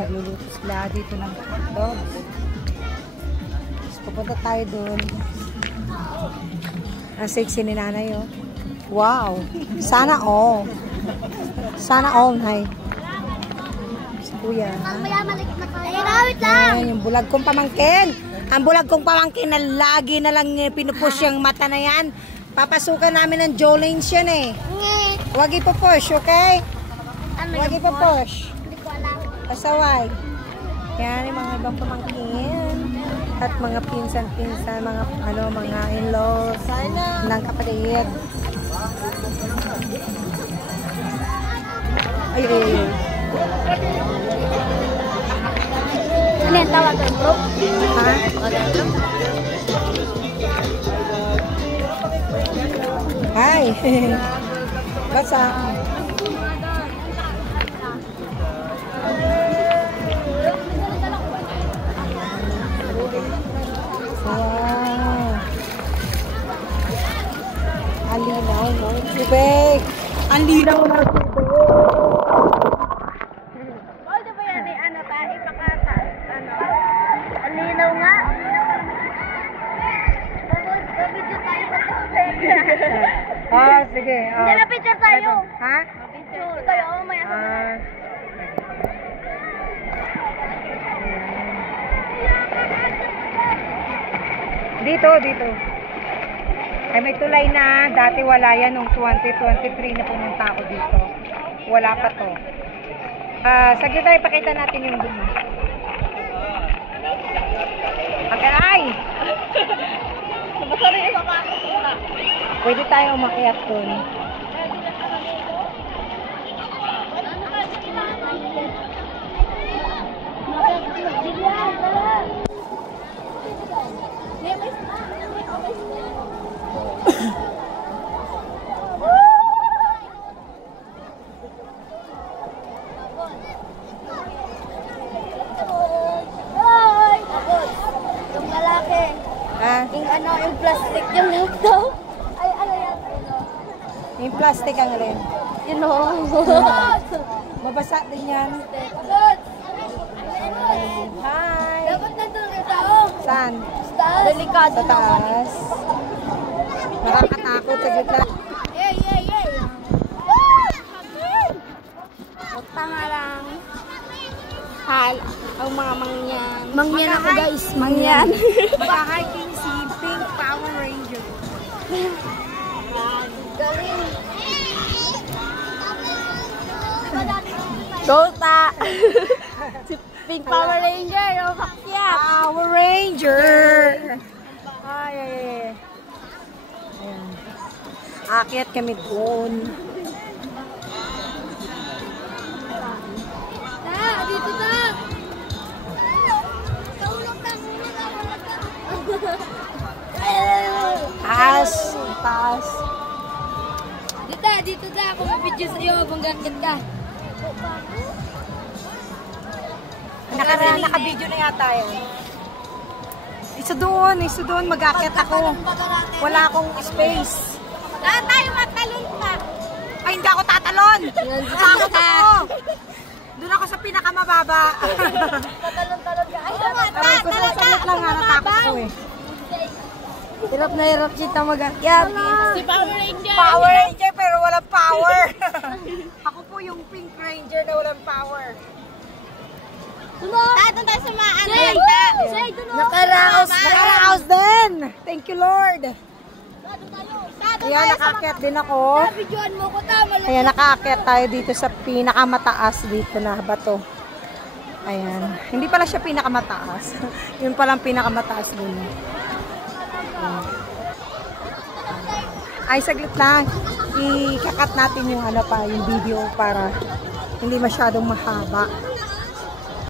Nagluluto sila dito ng hotdog. Pupunta tayo doon. Ang sexy ni nanay, oh. Wow! Sana all. Sana all, nay. Si kuya. Ayan, yung bulag kong pamangkin. Ang bulag kong pamangkin na lagi na lang pinupush yung mata na yan. Papasukan namin ng Jolene yan eh. Huwag ipupush, okay? Huwag ipupush. Pasaway. Yan yung mga ibang pamangkin. At mga pinsan-pinsan, mga mga in-laws ng kapatid. Ay. Ano yung tawag doon, bro? Ha? Hi. Basa. Ang linaw ng tubig. Ang linaw ng tubig. Oh, di ba yan? Ano tayo? Ipakataas. Ano? Ang linaw nga. Video tayo sa tubig. Oh, sige. Hindi na picture tayo. Ha? Picture tayo. Oh, maya sa mga. Dito. Ay, may tulay na. Dati wala yan. Nung 2023 na pumunta ako dito. Wala pa to. Saglit tayo, ipakita natin yung dumi. Ay! Masarap yung makakasura. Pwede tayo umakyat dun. Yung lalaki. Ha? Yung plastic yung laptop. Ay, ano yan? Yung plastic ang rin. You know. Mabasa din yan. Hi! Dapat nandun ka tao. Saan? Delikado Sa taas. Nakakatakot. Saglit lang. Yay! Tanga lang. Ang mga mangyan. Mangyan ako guys. Mangyan. Maka-hiking si Pink Power Ranger. Galing. Dota. Si Pink Power Ranger. Yung kakyat. Power Ranger! Ay. Ayan. Akyat kami doon. Dito na. Taas. Dito na. Ako mag-video sa'yo. Banggagat ka. Naka-video na yata yan. Isa doon. Mag-akyat ako. Wala akong space. Tayo matalon pa. Ay, hindi ako tatalon. Takot ako. Doon ako sa pinakamababa. Tatalon ka. Ay, Aray ko sa saglit lang nga. Natakot ko eh. hirap na hirap sita mag-akyat. Si Power Ranger. Power Ranger pero walang power. Ako po yung Pink Ranger na walang power. Doon tayo sa mga Nakaraos din. Thank you, Lord. Ayan, nakaakyat din ako. Videoan mo ko tama. Ayan, nakaakyat tayo dito sa pinakamataas dito na bato. Ayan. Hindi pala siya pinakamataas. Yun palang pinakamataas dun. Ay, saglit lang. I-kakat natin yung yung video para hindi masyadong mahaba.